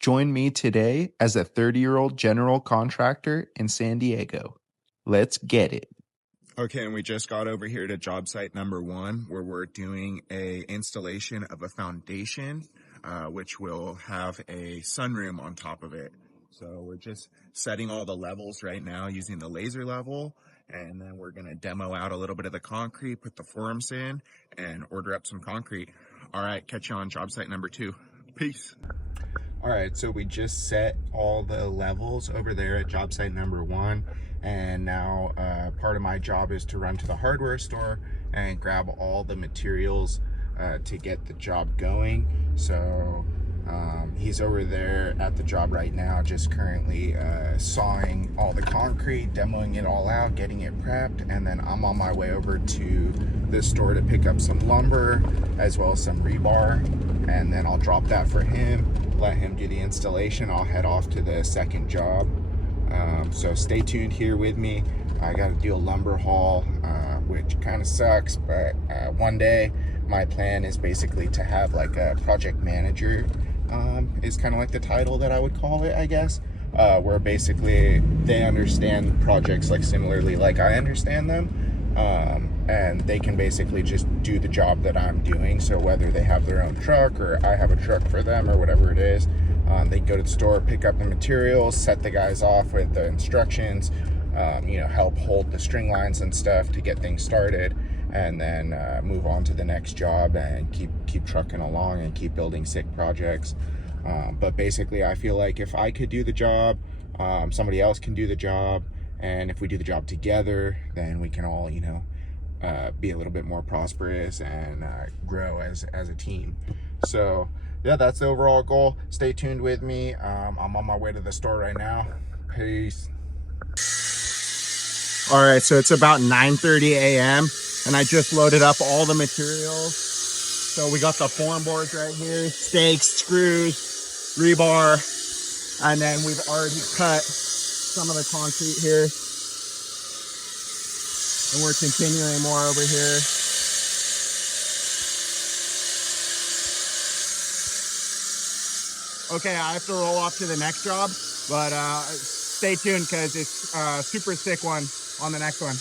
Join me today as a 30-year-old general contractor in San Diego. Let's get it. Okay, and we just got over here to job site number 1, where we're doing a installation of a foundation, which will have a sunroom on top of it. So we're just setting all the levels right now using the laser level, and then we're gonna demo out a little bit of the concrete, put the forms in, and order up some concrete. All right, catch you on job site number 2. Peace. All right, so we just set all the levels over there at job site number 1, and now part of my job is to run to the hardware store and grab all the materials to get the job going. So he's over there at the job right now, just currently sawing all the concrete, demoing it all out, getting it prepped, and then I'm on my way over to the store to pick up some lumber as well as some rebar, and then I'll drop that for him, let him do the installation. I'll head off to the second job. So stay tuned here with me. I got to do a lumber haul, which kind of sucks, but one day my plan is basically to have like a project manager, is kind of like the title that I would call it, I guess, where basically they understand projects like similarly like I understand them, and they can basically just do the job that I'm doing. So whether they have their own truck or I have a truck for them or whatever it is, they go to the store, pick up the materials, set the guys off with the instructions, help hold the string lines and stuff to get things started, and then move on to the next job and keep trucking along and keep building sick projects. But basically I feel like if I could do the job, somebody else can do the job, and if we do the job together, then we can all be a little bit more prosperous and grow as a team. So yeah, that's the overall goal. Stay tuned with me. I'm on my way to the store right now. Peace. All right, so it's about 9:30 a.m. and I just loaded up all the materials. So we got the form boards right here, stakes, screws, rebar, and then we've already cut some of the concrete here. And we're continuing more over here. Okay, I have to roll off to the next job, but stay tuned because it's a super sick one on the next one.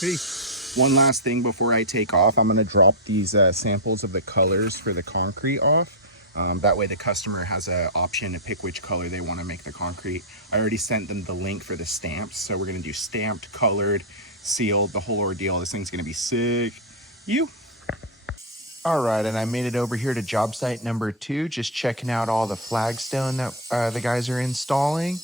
Peace. One last thing before I take off, I'm gonna drop these samples of the colors for the concrete off. That way the customer has an option to pick which color they want to make the concrete. I already sent them the link for the stamps, so we're gonna do stamped, colored, sealed, the whole ordeal. This thing's gonna be sick. All right, and I made it over here to job site number 2, just checking out all the flagstone that the guys are installing.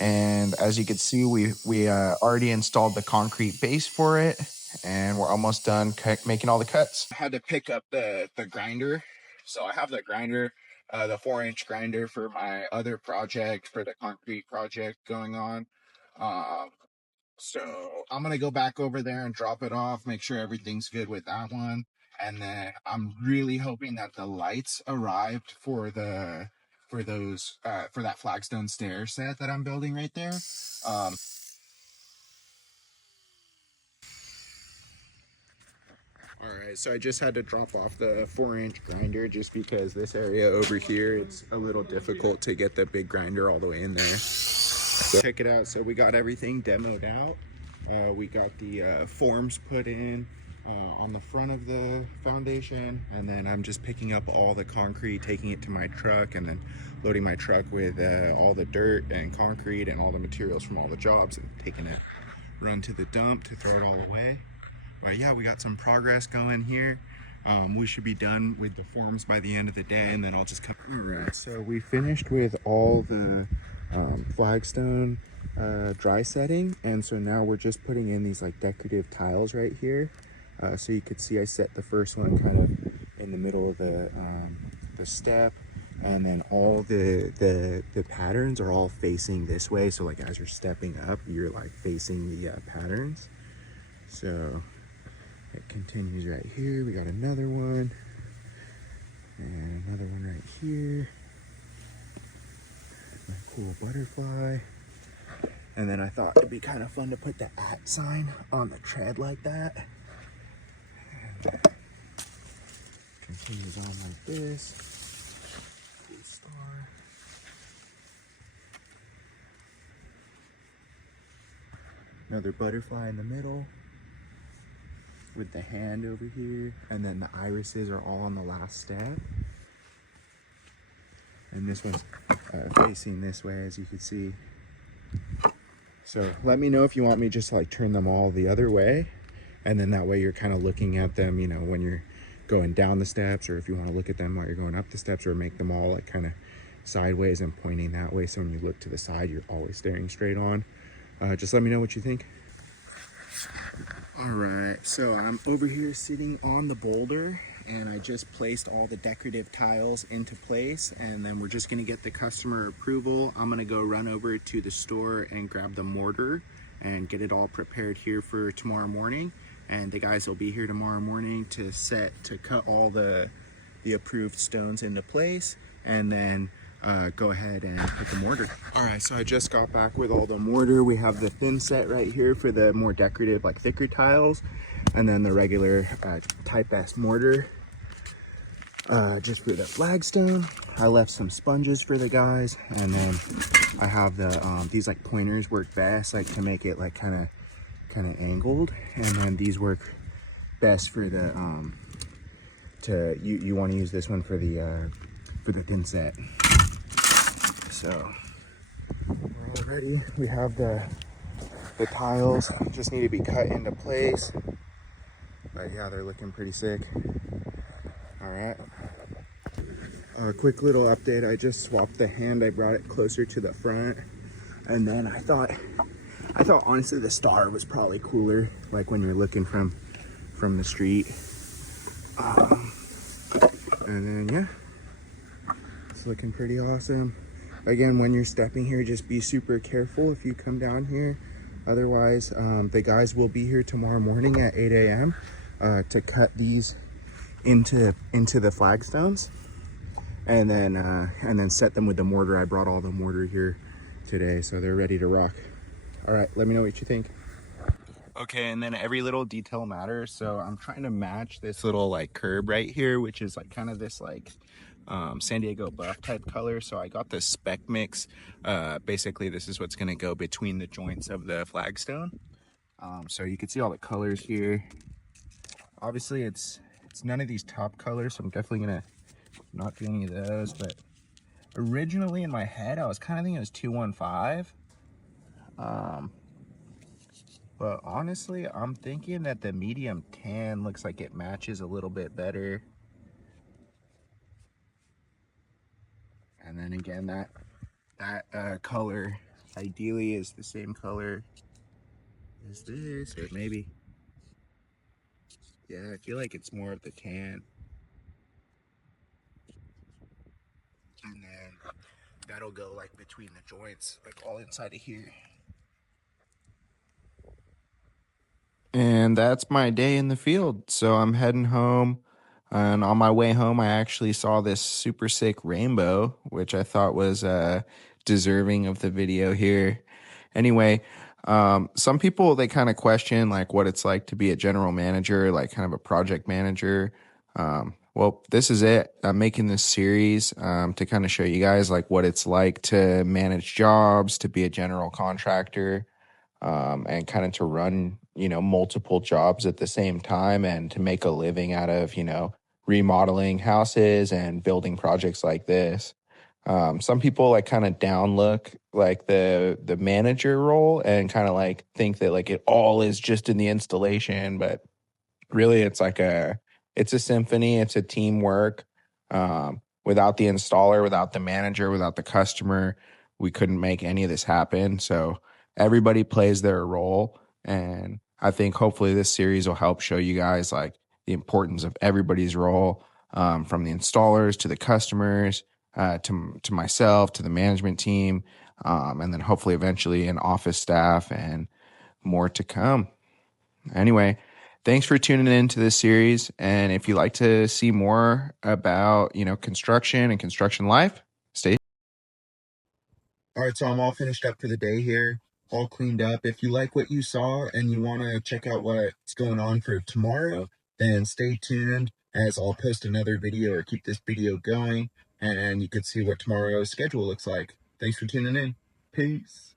And as you can see, we already installed the concrete base for it, and we're almost done making all the cuts. I had to pick up the grinder. So I have the grinder, the 4-inch grinder for my other project, for the concrete project going on. So I'm gonna go back over there and drop it off, make sure everything's good with that one. And then I'm really hoping that the lights arrived for that flagstone stair set that I'm building right there. All right, so I just had to drop off the 4-inch grinder just because this area over here, it's a little difficult to get the big grinder all the way in there. So check it out. So we got everything demoed out. We got the forms put in on the front of the foundation, and then I'm just picking up all the concrete, taking it to my truck, and then loading my truck with all the dirt and concrete and all the materials from all the jobs, and taking it run to the dump to throw it all away. But yeah, we got some progress going here. We should be done with the forms by the end of the day, and then I'll just come. All right, so we finished with all the flagstone dry setting, and so now we're just putting in these like decorative tiles right here. So you could see I set the first one kind of in the middle of the step, and then all the patterns are all facing this way. So like as you're stepping up, you're like facing the patterns. So it continues right here. We got another one and another one right here. A cool butterfly. And then I thought it'd be kind of fun to put the @ sign on the tread like that. And continues on like this. Cool star. Another butterfly in the middle with the hand over here, and then the irises are all on the last step. And this one's facing this way, as you can see. So let me know if you want me just to like turn them all the other way, and then that way you're kind of looking at them, you know, when you're going down the steps, or if you want to look at them while you're going up the steps, or make them all like kind of sideways and pointing that way, so when you look to the side you're always staring straight on. Just let me know what you think. All right, so I'm over here sitting on the boulder, and I just placed all the decorative tiles into place, and then we're just gonna get the customer approval. I'm gonna go run over to the store and grab the mortar and get it all prepared here for tomorrow morning. And the guys will be here tomorrow morning to cut all the approved stones into place, and then go ahead and put the mortar. All right, so I just got back with all the mortar. We have the thin set right here for the more decorative, like thicker tiles, and then the regular type S mortar just for the flagstone. I left some sponges for the guys, and then I have the these like pointers work best, like to make it like kind of angled, and then these work best for the you want to use this one for the thin set. So we're all ready. We have the tiles, just need to be cut into place. But yeah, they're looking pretty sick. All right. A quick little update. I just swapped the hand. I brought it closer to the front. And then I thought honestly the star was probably cooler, like when you're looking from the street. And then yeah, it's looking pretty awesome. Again, when you're stepping here, just be super careful if you come down here. Otherwise, the guys will be here tomorrow morning at 8 a.m. To cut these into the flagstones, and then set them with the mortar. I brought all the mortar here today, so they're ready to rock. All right, let me know what you think. Okay, and then every little detail matters. So I'm trying to match this little like curb right here, which is like kind of this like San Diego buff type color. So I got this spec mix. Basically this is what's gonna go between the joints of the flagstone. So you can see all the colors here. Obviously it's none of these top colors, so I'm definitely gonna not do any of those. But originally in my head I was kind of thinking it was 215. But honestly, I'm thinking that the medium tan looks like it matches a little bit better. And then again, that color ideally is the same color as this, or maybe, yeah, I feel like it's more of the tan. And then that'll go like between the joints, like all inside of here. And that's my day in the field. So I'm heading home. And on my way home, I actually saw this super sick rainbow, which I thought was deserving of the video here. Anyway, some people, they kind of question like what it's like to be a general manager, like kind of a project manager. Well, this is it. I'm making this series to kind of show you guys like what it's like to manage jobs, to be a general contractor, and kind of to run, you know, multiple jobs at the same time, and to make a living out of, you know, remodeling houses and building projects like this. Some people like kind of downlook like the manager role and kind of like think that like it all is just in the installation, but really it's a symphony. It's a teamwork. Without the installer, without the manager, without the customer, we couldn't make any of this happen. So everybody plays their role, and I think hopefully this series will help show you guys like the importance of everybody's role, from the installers to the customers, to myself, to the management team, and then hopefully eventually an office staff and more to come. Anyway, thanks for tuning in to this series. And if you'd like to see more about, you know, construction and construction life, stay. All right, so I'm all finished up for the day here, all cleaned up. If you like what you saw and you want to check out what's going on for tomorrow, then stay tuned, as I'll post another video or keep this video going, and you can see what tomorrow's schedule looks like. Thanks for tuning in. Peace.